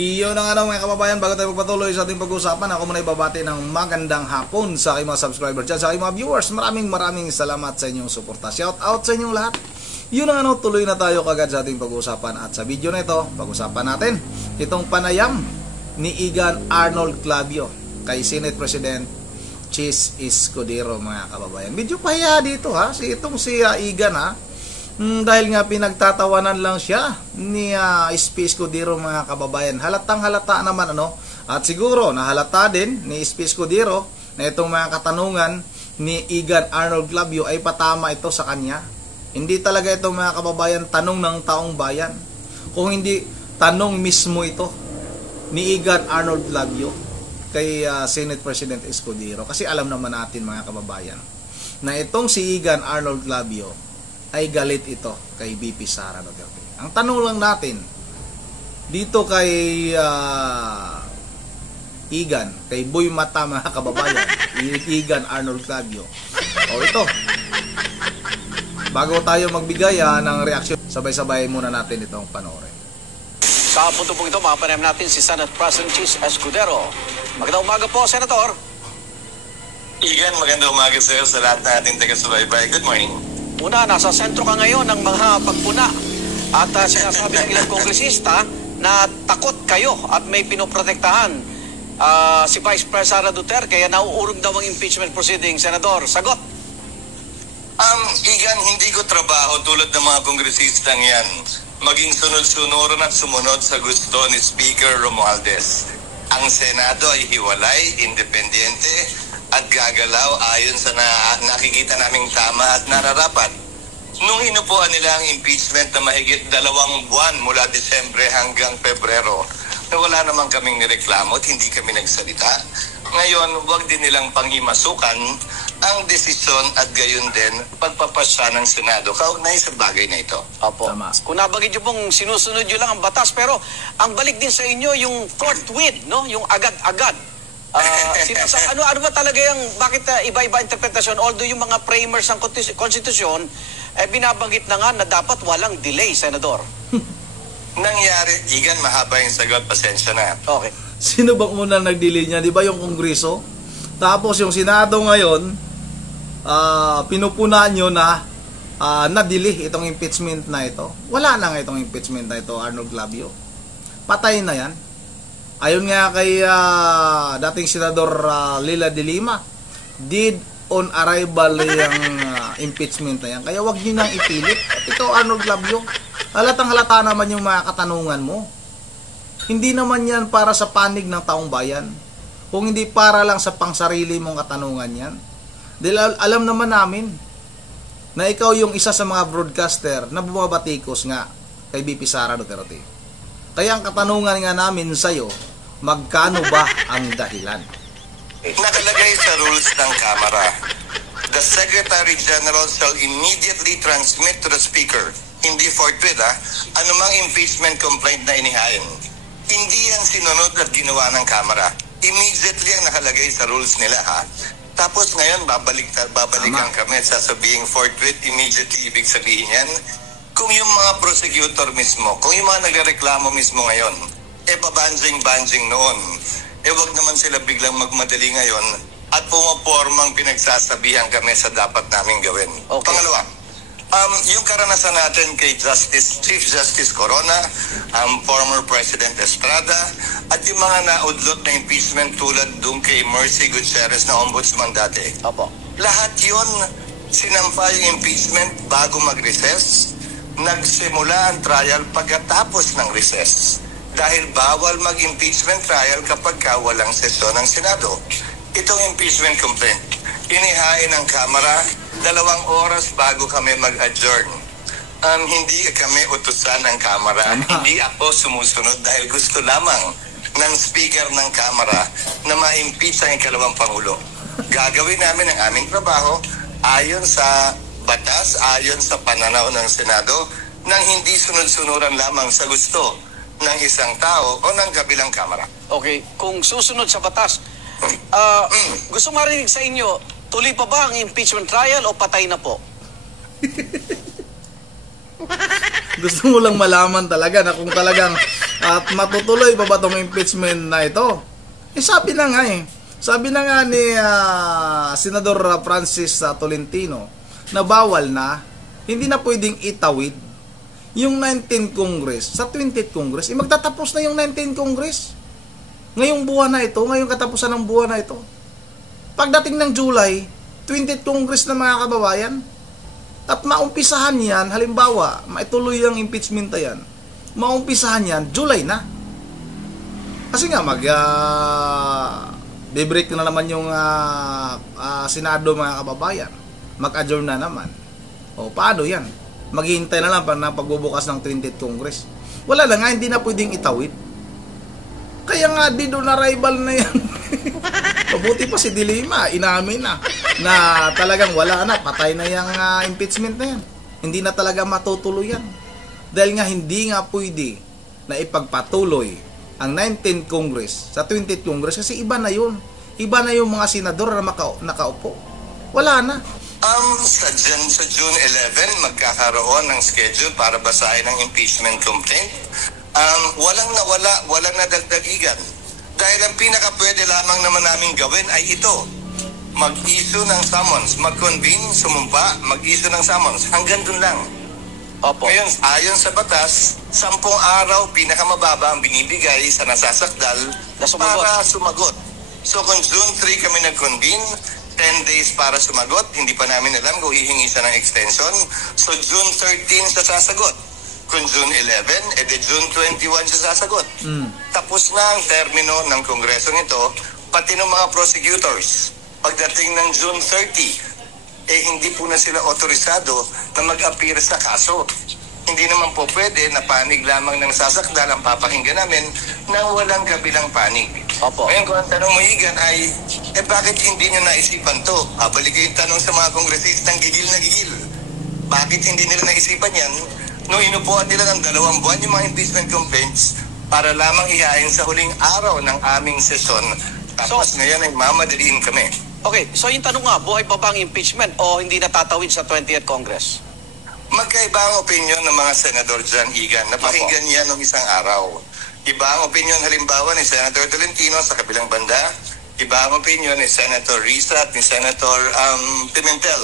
Iyon ang mga kababayan, bago tayo magpatuloy sa ating pag-usapan, ako muna ibabati ng magandang hapon sa aking mga subscriber dyan, sa aking mga viewers. Maraming salamat sa inyong suporta. Shout out sa inyong lahat. Yun ang tuloy na tayo kagad sa ating pag-usapan. At sa video na ito, pag-usapan natin itong panayam ni Igan Arnold Clavio kay Senate President Chis Escudero, mga kababayan. Medyo pahiya dito si Igan dahil nga pinagtatawanan lang siya ni SP Escudero, mga kababayan. Halatang halata naman at siguro nahalata din ni SP Escudero na itong mga katanungan ni Igan Arnold Clavio ay patama ito sa kanya. Hindi talaga ito, mga kababayan, tanong ng taong bayan, kung hindi tanong mismo ito ni Igan Arnold Clavio kay Senate President Escudero. Kasi alam naman natin, mga kababayan, na itong si Igan Arnold Clavio ay galit ito kay VP Sara Duterte. Ang tanong lang natin dito kay Igan, kay Boy Mata, mga kababayan, Igan Arnold Clavio. O ito, bago tayo magbigay ng reaksyon, sabay-sabay muna natin itong panoorin. Sa punto po ito, mapanayam natin si Senate President Chis Escudero. Magandang umaga po, Senator. Igan, magandang umaga sir sa lahat na ating taga-subaybay. Good morning. Una, nasa sentro ka ngayon ng mga pagpuna at sinasabi ng ilang kongresista na takot kayo at may pinoprotektahan si Vice President Sara Duterte kaya nauurong daw ang impeachment proceeding. Senador, sagot. Igan, hindi ko trabaho tulad ng mga kongresistang yan maging sunod-sunuran at sumunod sa gusto ni Speaker Romualdez. Ang Senado ay hiwalay, independente at gagalaw ayon sa nakikita naming tama at nararapat. Nung inupuan nila ang impeachment na mahigit 2 buwan mula Disyembre hanggang Pebrero, na wala naman kaming nireklamo at hindi kami nagsalita. Ngayon, huwag din nilang panghimasukan ang desisyon at gayon din pagpapasya ng Senado kaugnay sa bagay na ito. Opo. Tama. Kung nabagid nyo pong sinusunod nyo lang ang batas, pero ang balik din sa inyo yung forthwith, yung agad-agad. Ano ba talaga yung bakit iba-iba interpretasyon, although yung mga framers ng konstitusyon binabanggit na nga na dapat walang delay, Senador? Nangyari, Igan, mahaba yung sagot, pasensya na. Okay. Sino bang unang nag-delay niya? Di ba yung Kongreso? Tapos yung Senado ngayon, pinupunan nyo na na-delay itong impeachment na ito. Wala na nga itong impeachment na ito, Arnold Clavio. Patay na yan. Ayon nga kay dating Senador Leila de Lima, dead on arrival yung impeachment na yan. Kaya wag nyo nang ipilit. At ito, Arnold Clavio, halatang halata naman yung mga katanungan mo. Hindi naman yan para sa panig ng taong bayan. Kung hindi para lang sa pangsarili mong katanungan yan. Dahil alam naman namin na ikaw yung isa sa mga broadcaster na bumabatikos nga kay VP Sara Duterte. Kaya ang katanungan nga namin sa'yo, magkano ba ang dahilan? Nakalagay sa rules ng Kamara, the Secretary General shall immediately transmit to the Speaker, hindi forthwith anumang impeachment complaint na inihain. Hindi yan sinunod at ginawa ng Kamara. Immediately ang nakalagay sa rules nila Tapos ngayon babalikan kami at sasabihin forthwith, immediately, ibig sabihin yan. Kung yung mga prosecutor mismo, kung yung mga nagreklamo mismo ngayon, pabanjing-banjing noon, wag naman sila biglang magmadali ngayon at pumapormang pinagsasabihan kami sa dapat namin gawin. Okay. Pangalawa, yung karanasan natin kay Chief Justice Corona, former President Estrada, at yung mga naudlot na impeachment tulad doon kay Mercy Gutierrez na ombudsman dati. Opo. Lahat yun, sinampa yung impeachment bago mag-recess. Nagsimula ang trial pagkatapos ng recess. Dahil bawal mag-impeachment trial kapag walang sesyon ng Senado. Itong impeachment complaint, inihain ng Kamara 2 oras bago kami mag-adjourn. Hindi kami utusan ng Kamara. Hindi ako sumusunod dahil gusto lamang ng Speaker ng Kamara na ma-impeach ang ikalawang Pangulo. Gagawin namin ang aming trabaho ayon sa batas, ayon sa pananaw ng Senado, nang hindi sunod-sunuran lamang sa gusto ng isang tao o ng kabilang Kamara. Okay, kung susunod sa batas, gusto marinig sa inyo, tuloy pa ba ang impeachment trial o patay na po? Gusto mo lang malaman talaga na kung talagang At matutuloy pa ba itong impeachment na ito? Sabi na nga ni Senador Francis Tolentino na bawal na, hindi na pwedeng itawid yung 19th Congress sa 20th Congress. Magtatapos na yung 19th Congress ngayong buwan na ito, ngayong katapusan ng buwan na ito. Pagdating ng July, 20th Congress na, mga kababayan, at maumpisahan yan, halimbawa maituloy ang impeachment na yan, maumpisahan yan July na. Kasi nga be-break na naman yung Senado, mga kababayan. Mag-adjourn na naman. O paano yan? Maghihintay na lang ng pagbubukas ng 20th Congress. Wala na nga, hindi na pwedeng itawid. Kaya nga di doon arrival na yan. Mabuti pa si Dilima, inamin na talagang wala na, patay na yung impeachment na yan. Hindi na talaga matutuloy yan. Dahil nga hindi nga pwede na ipagpatuloy ang 19th Congress sa 20th Congress kasi iba na yun. Iba na yung mga senador na nakaupo. Wala na. Sa June 11, magkakaroon ng schedule para basahin ang impeachment complaint. Walang nadagdagigan. Dahil ang pinaka-pwede lamang naman namin gawin ay ito. Mag-issue ng summons, mag-convene, sumumpa, mag-issue ng summons. Hanggang dun lang. Opo. Ngayon, ayon sa batas, 10 araw pinakamababa ang binibigay sa nasasakdal para sumagot. So kung June 3 kami nag-convene, 10 days para sumagot, hindi pa namin alam kung hihingi siya ng extension. So June 13 siya sasagot. Kung June 11, edi June 21 siya sasagot. Tapos na ang termino ng kongresong ito, pati ng mga prosecutors. Pagdating ng June 30, hindi po na sila otorisado na mag-appear sa kaso. Hindi naman po pwede na panig lamang ng sasakdal ang papakinggan namin nang walang kabilang panig. Opo. Ngayon kung ang tanong mo, Igan, ay bakit hindi nyo naisipan to? Balik yung tanong sa mga kongresistang gigil na gigil. Bakit hindi nila naisipan yan nung inupuan nila ng 2 buwan yung mga impeachment complaints para lamang ihain sa huling araw ng aming sesyon. Tapos ngayon ay mamadaliin kami. Okay, so yung tanong nga, buhay pa ba ang impeachment o hindi natatawid sa 20th Congress? Magkaiba ang opinion ng mga senador dyan, Igan. Napakinggan niya nung isang araw. Iba ang opinion halimbawa ni Senator Tolentino sa kabilang banda. Iba ang opinion ni Senator Risa at ni Senator Pimentel.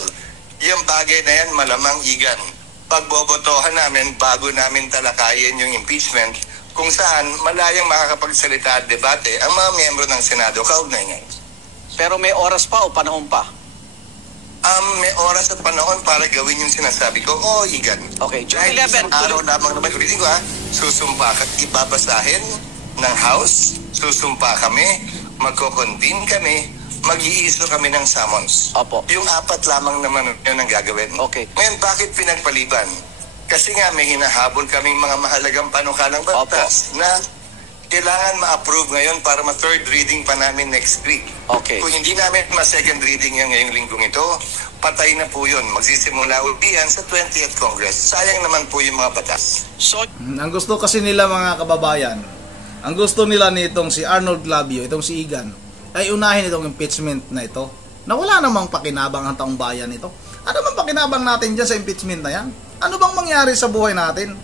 Yung bagay na yan malamang, Igan. Pagbobotohan namin bago namin talakayin yung impeachment kung saan malayang makakapagsalita at debate ang mga miyembro ng Senado kaugnay niyan. Pero may oras pa o panahon pa? May oras at panahon para gawin yung sinasabi ko. Igan. Okay, June Dahil 11. isang araw lamang naman, ulitin ko susumpa at ibabasahin ng House, susumpa kami, magko-convene kami, mag-i-issue kami ng summons. Opo. Yung 4 lamang naman yun ang gagawin. Okay. Ngayon, bakit pinagpaliban? Kasi nga may hinahabol kaming mga mahalagang panukalang batas na kailangan ma-approve ngayon para ma-third reading pa namin next week. Okay. Kung hindi namin ma-second reading yan ngayong linggong ito, patay na po yun. Magsisimula ulit yan sa 20th Congress. Sayang naman po yung mga batas. So, Ang gusto kasi nila, mga kababayan, ang gusto nila nitong si Arnold Clavio, itong si Igan, ay unahin itong impeachment na ito na wala namang pakinabang ang taong bayan ito. Ano bang pakinabang natin dyan sa impeachment na yan? Ano bang mangyari sa buhay natin?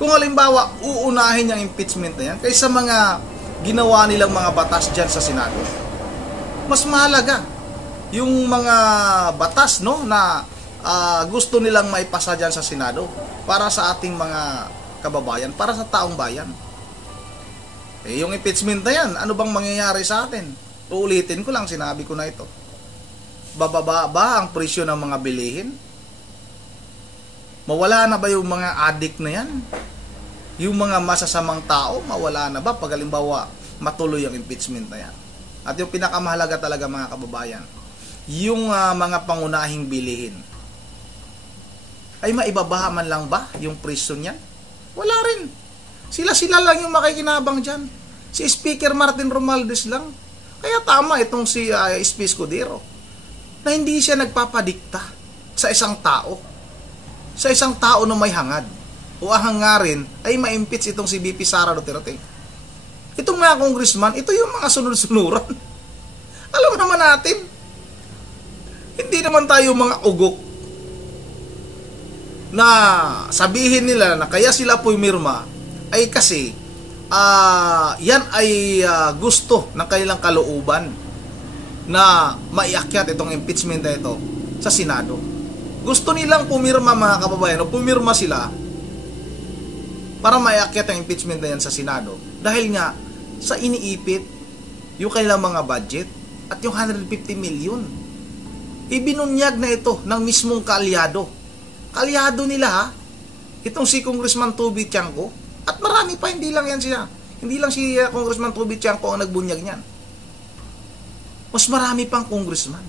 Kung halimbawa, uunahin yung impeachment na yan kaysa mga ginawa nilang mga batas dyan sa Senado. Mas mahalaga yung mga batas, no, na gusto nilang maipasa dyan sa Senado para sa ating mga kababayan, para sa taong bayan. Yung impeachment na yan, ano bang mangyayari sa atin? Uulitin ko lang, sinabi ko na ito. Bababa ba ang presyo ng mga bilihin? Mawala na ba yung mga addict na yan? Yung mga masasamang tao, mawala na ba pag halimbawa matuloy ang impeachment na yan? At yung pinakamahalaga talaga, mga kababayan, yung mga pangunahing bilihin, ay maibabaha man lang ba yung presyo niyan? Wala rin. Sila lang yung makikinabang dyan. Si Speaker Martin Romualdez lang. Kaya tama itong si SP Escudero na hindi siya nagpapadikta sa isang tao. Sa isang tao na may hangad o hangarin ay ma-impeach itong si VP Sara Duterte. Itong mga congressman, ito yung mga sunod-sunuran. Alam naman natin, hindi naman tayo mga ugok na sabihin nila na kaya sila pumirma ay kasi yan ay gusto ng kanilang kalooban na maiakyat itong impeachment na ito sa Senado. Gusto nilang pumirma, mga kababayan, o pumirma sila para maiakyat ang impeachment na yan sa Senado. Dahil nga, sa iniipit, yung kanilang mga budget, at yung 150 million. Ibinunyag na ito ng mismong kaalyado. Kaalyado nila, ha? Itong si Congressman Toby Tiangco. At marami pa, hindi lang yan siya. Hindi lang si Congressman Toby Tiangco ang nagbunyag niyan. Mas marami pang congressman.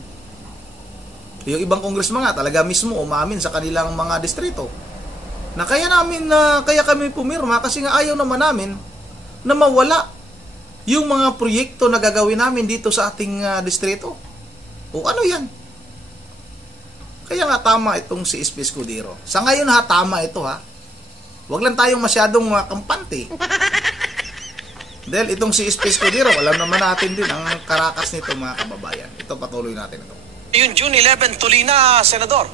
Yung ibang congressman nga talaga mismo umamin sa kanilang mga distrito na kaya kami pumirma kasi nga ayaw naman namin na mawala yung mga proyekto na gagawin namin dito sa ating distrito. O ano yan? Kaya nga tama itong si SP Escudero. Sa ngayon ha, tama ito ha. Huwag lang tayong masyadong kampante. Dahil itong si SP Escudero, alam naman natin din ang karakas nito, mga kababayan. Ito, patuloy natin ito. Yung June 11, tuloy na, Senador.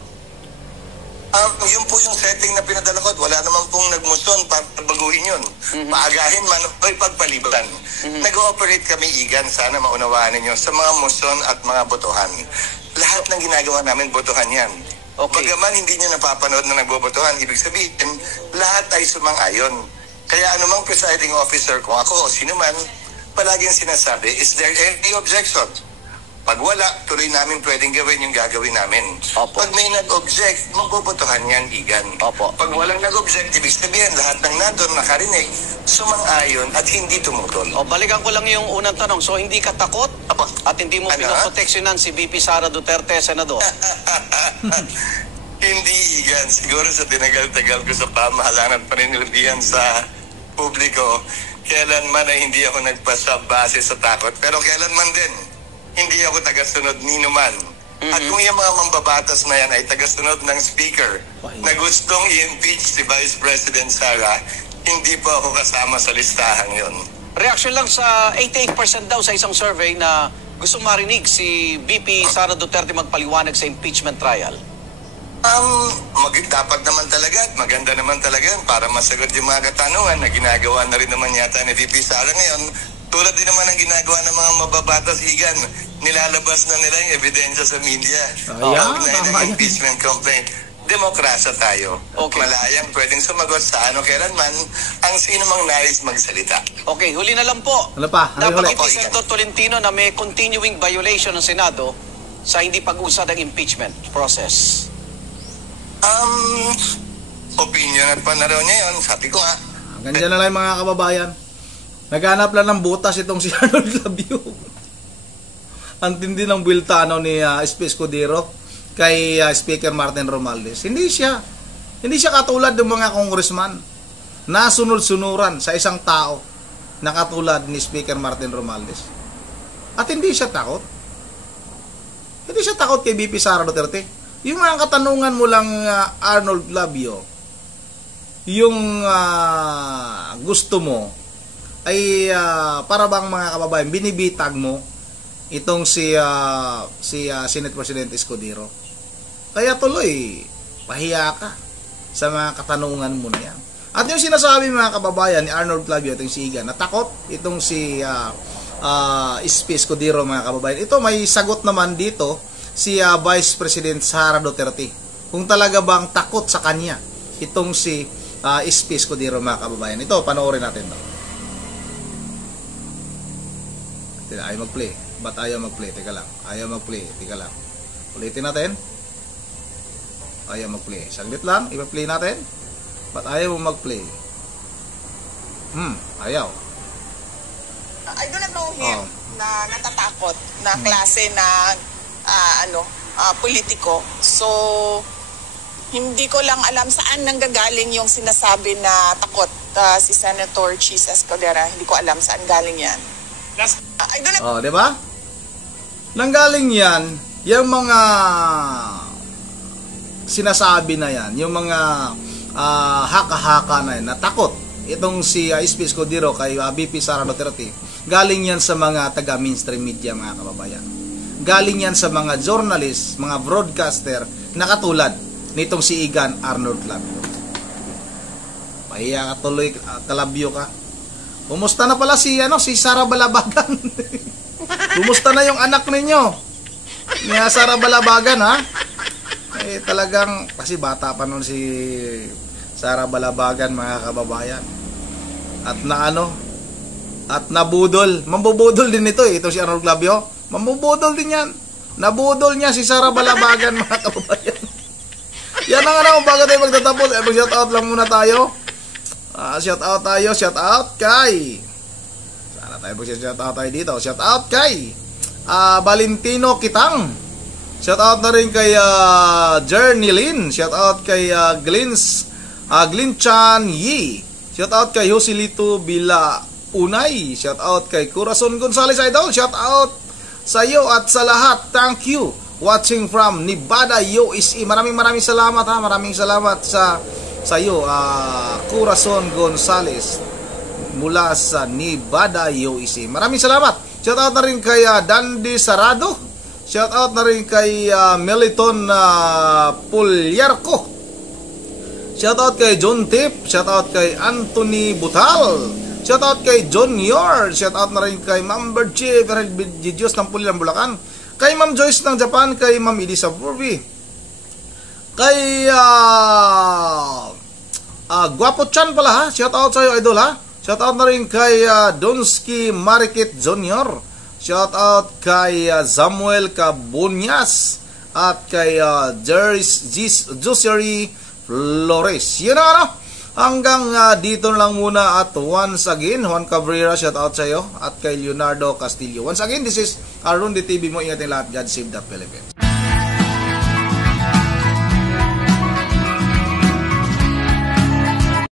Yun po yung setting na pinadala ko. Wala naman pong nagmuson para baguhin yun. Paagahin man o ipagpaliban. Nag-ooperate kami, Igan. Sana maunawaan ninyo sa mga muson at mga botohan. Lahat ng ginagawa namin, botohan yan. Okay. Bagaman hindi nyo napapanood na nagbobotohan, ibig sabihin, lahat ay sumang-ayon. Kaya anumang presiding officer, kung ako o sino man, palaging sinasabi, is there any objection? Pag wala, tuloy namin pwedeng gawin yung gagawin namin. Opo. Pag may nag-object, magbobotohan yan, Igan. Opo. Pag walang nag-object, ibig sabihin, lahat ng nandun nakarinig, sumang-ayon at hindi tumutol. O, balikan ko lang yung unang tanong. So, hindi ka takot Apo. at hindi mo Ano? pinoproteksyonan si VP Sara Duterte, Senador? Hindi, Igan. Siguro sa tinagal-tagal ko sa pamahalaan at paninilbihan sa publiko, kailanman ay hindi ako nagpasa base sa takot. Pero kailanman din, hindi ako tagasunod ninuman. At kung yung mga mambabatas na yan ay tagasunod ng speaker na gustong i-impeach si Vice President Sara, hindi po ako kasama sa listahan yon. Reaction lang sa 88% daw sa isang survey na gusto marinig si VP Sara Duterte magpaliwanag sa impeachment trial. Dapat naman talaga at maganda naman talaga yun para masagot yung mga katanungan na ginagawa na rin naman yata ni VP Sara ngayon. Tulad din naman ang ginagawa ng mga mababatas, Igan, nilalabas na nila yung ebidensya sa media. Ayan, Kaugnay ng tama yan. impeachment complaint. Demokrasa tayo. Okay. Malayang pwedeng sumagot sa ano kailanman ang sino mang nais magsalita. Okay, huli na lang po. Ano pa? Nabanggit huli? ni Senator Tolentino na may continuing violation ng Senado sa hindi pag-usad ng impeachment process. Opinion at pananaw niya yun. Sabi ko nga, Ganyan na lang mga kababayan. Naghanap lang ng butas itong si Arnold Labio. Ang tindi ng builtano ni SP Escudero kay Speaker Martin Romualdez. Hindi siya katulad ng mga congressman na sunod-sunuran sa isang tao na katulad ni Speaker Martin Romualdez. At hindi siya takot. Hindi siya takot kay VP Sara Duterte. Yung mga katanungan mo lang, Arnold Labio, yung gusto mo ay para bang mga kababayan, binibitag mo itong si Senate President Escudero. Kaya tuloy, pahiya ka sa mga katanungan mo na yan. At yung sinasabi mga kababayan ni Arnold Labio, itong si Igan, natakot itong si SP Escudero mga kababayan. Ito may sagot naman dito si Vice President Sara Duterte. Kung talaga bang takot sa kanya itong si SP Escudero mga kababayan. Ito, panoorin natin to. Ayaw mag-play. Ba't ayaw mag-play? Teka lang. Ayaw mag-play. Teka lang. Ulitin natin. Ayaw mag-play. Saglit lang. Ipa-play natin. Ba't ayaw mo mag-play? Ayaw. I do not know him na natatakot na klase na politiko. So, hindi ko lang alam saan nanggagaling yung sinasabi na takot si Senator Chis Escudero. Hindi ko alam saan galing yan. I do not... Di ba? Nanggaling yan, yung mga sinasabi na yan, yung mga haka-haka na yan, natakot itong si SP Escudero kay VP Sara Duterte, galing yan sa mga taga-mainstream media mga kababayan. Galing yan sa mga journalist, mga broadcaster na katulad nitong si Igan Arnold Labio. Pahiya ka tuloy, Kalabio ka. Kumusta na pala si Sara Balabagan? Kumusta na yung anak ninyo? Ni Sara Balabagan, ha? Eh talagang kasi bata pa noon si Sara Balabagan, mga kababayan. At nabudol. Mambubudol din ito, ito si Arnold Clavio. Mambubudol din yan. Nabudol niya si Sara Balabagan, mga kababayan. Yan ang bago tayo magtatapos. Shout out lang muna tayo. Shout out kay sana tayo shout out tayo dito. Shout out kay Valentino Kitang. Shout out na rin kay Jernilyn. Shout out kay Glyn Chan Yi. Shout out kay Joselito Bila Unay. Shout out kay Corazon Gonzales Idol. Shout out sa iyo at sa lahat. Thank you watching from Nevada, USA. Maraming salamat, ha. Maraming salamat sa iyo, Corazon Gonzales mula sa Nevada, USA. Maraming salamat. Shout out na rin kay Dandy Sarado. Shout out na rin kay Meliton Pulyarco. Shout out kay John Tip. Shout out kay Anthony Butal. Shout out kay John Yor. Shout out na rin kay Ma'am Berche Vergidios ng Pulilan, Bulacan. Kay Ma'am Joyce ng Japan. Kay Ma'am Elisa Burby. Kay Guapo Chan pala, ha. Shout out sa iyo, idol, ha. Shout out na rin kay Donsky Marikit Jr. Shout out kay Samuel Cabunyas at kay Josery Flores. Yun na, hanggang dito lang muna. At once again, Juan Cabrera, shout out sa iyo. At kay Leonardo Castillo. Once again, this is Arun TV mo. Ingatin lahat. God save the Philippines.